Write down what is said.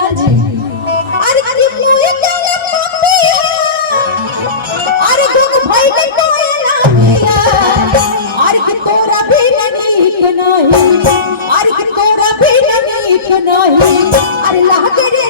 बनर्जी अरे की मोए जाने पापिया अरे दुख भाई के कोयला मिया अरे की तोरा भी नीक नहीं अरे की तोरा भी नीक नहीं अरे लागे रे